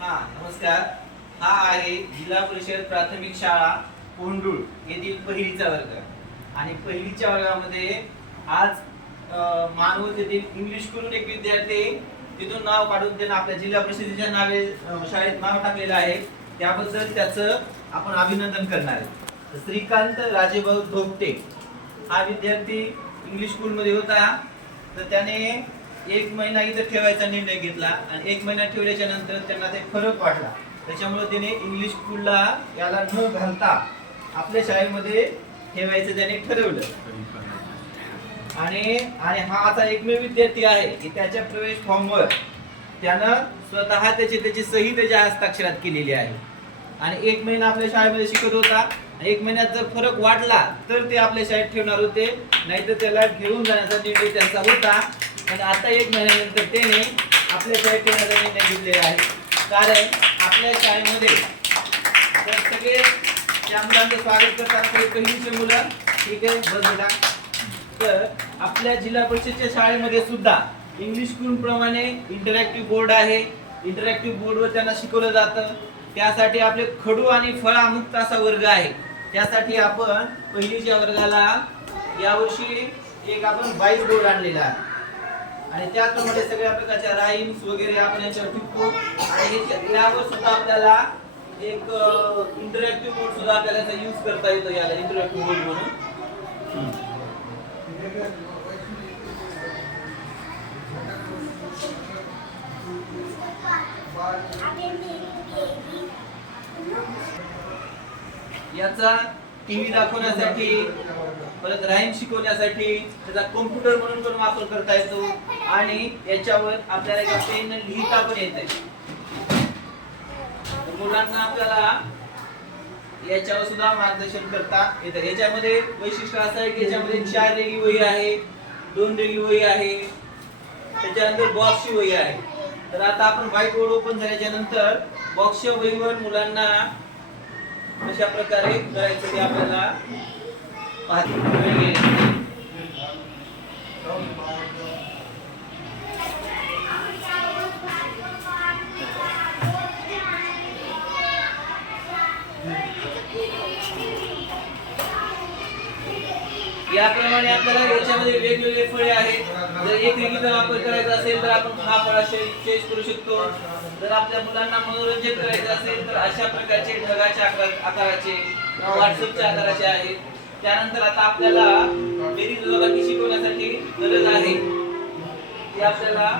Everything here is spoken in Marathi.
हा नमस्कार. हा आहे जिल्हा परिषद प्राथमिक शाळा कोंडूळ येथील पहिलीचा वर्ग. आणि पहिलीच्या वर्गामध्ये आज मानवत येथील इंग्लिश करून एक विद्यार्थी तिथून नाव काढून त्यानं आपल्या जिल्हा परिषदेच्या नावे शाळेत नाव टाकलेलं आहे. त्याबद्दल त्याचं आपण अभिनंदन करणार आहे. श्रीकांत राजेभाऊ धोपटे. हा विद्यार्थी इंग्लिश स्कूलमध्ये होता. तर त्याने एक महिना इथं ठेवायचा निर्णय घेतला आणि एक महिना ठेवल्याच्या नंतर त्यांना ते फरक वाटला. त्याच्यामुळे त्याने इंग्लिश स्कूलला याला न घालता आपल्या शाळेमध्ये ठेवायचं त्याने ठरवलं. आणि आणि हा आता एकमेव विद्यार्थी आहे की त्याच्या प्रवेश फॉर्मवर त्यानं स्वतः त्याची त्याची सही त्याच्या हस्ताक्षरात केलेली आहे. आणि एक महिना आपल्या शाळेमध्ये शिकत होता आणि एक महिन्यात जर फरक वाढला तर ते आपल्या शाळेत ठेवणार होते. नाहीतर त्याला घेऊन जाण्याचा निर्णय त्यांचा होता. पण आता एक महिन्यानंतर त्याने आपल्या शाळेत निर्णय घेतलेला आहे कारण आपल्या शाळेमध्ये तर सगळे त्या मुलांचं स्वागत करतात पहिलीचे मुलं ठीक आहे बघा तर आपल्या जिल्हा परिषदच्या शाळेमध्ये सुद्धा इंग्लिश स्कूलप्रमाणे इंटरॅक्टिव्ह बोर्ड आहे. इंटरॅक्टिव्ह बोर्डवर त्यांना शिकवलं जातं. त्यासाठी आपले खडू आणि फळामुक्त असा वर्ग आहे. त्यासाठी आपण पहिलीच्या वर्गाला यावर्षी एक आपण बाईस बोर्ड आणलेला आहे. आणि त्याचप्रमाणे सगळ्या प्रकारच्या राईम्स वगैरे आपण याच्यावर टिपतो. आणि त्यावर यावर सुद्धा आपल्याला एक इंटरॅक्टिव्ह बोर्ड सुद्धा आपल्याला यूज करता येतो याला इंटरॅक्टिव्ह बोर्ड म्हणून. याचा टीव्ही दाखवण्यासाठी परत राईम शिकवण्यासाठी त्याचा कॉम्प्युटर म्हणून पण वापर करता येतो. आणि याच्यावर आपल्याला एका पेन लिहिता पण येते. मुलांना आपल्याला याच्यावर सुद्धा मार्गदर्शन करता येतं. याच्यामध्ये वैशिष्ट्य असं आहे की याच्यामध्ये चार रेगी वही आहे दोन रेगी वही आहे त्याच्यानंतर बॉक्सची वही आहे. तर आता आपण व्हाईट बोर्ड ओपन झाल्याच्यानंतर बॉक्सच्या वहीवर मुलांना अशा प्रकारे करायचं ते आपल्याला याप्रमाणे आपल्याला याच्यामध्ये वेगवेगळे फळे आहेत. जर एक रेगीचा वापर करायचा असेल तर आपण हा फळ चेंज करू शकतो. जर आपल्या मुलांना मनोरंजन करायचं असेल तर अशा प्रकारचे ढगाच्या आकार- आकाराचे व्हॉट्सअपच्या आकाराचे आहेत. त्यानंतर आता आपल्याला बेरीज वजाबाकी शिकवण्यासाठी गरज आहे. ती आपल्याला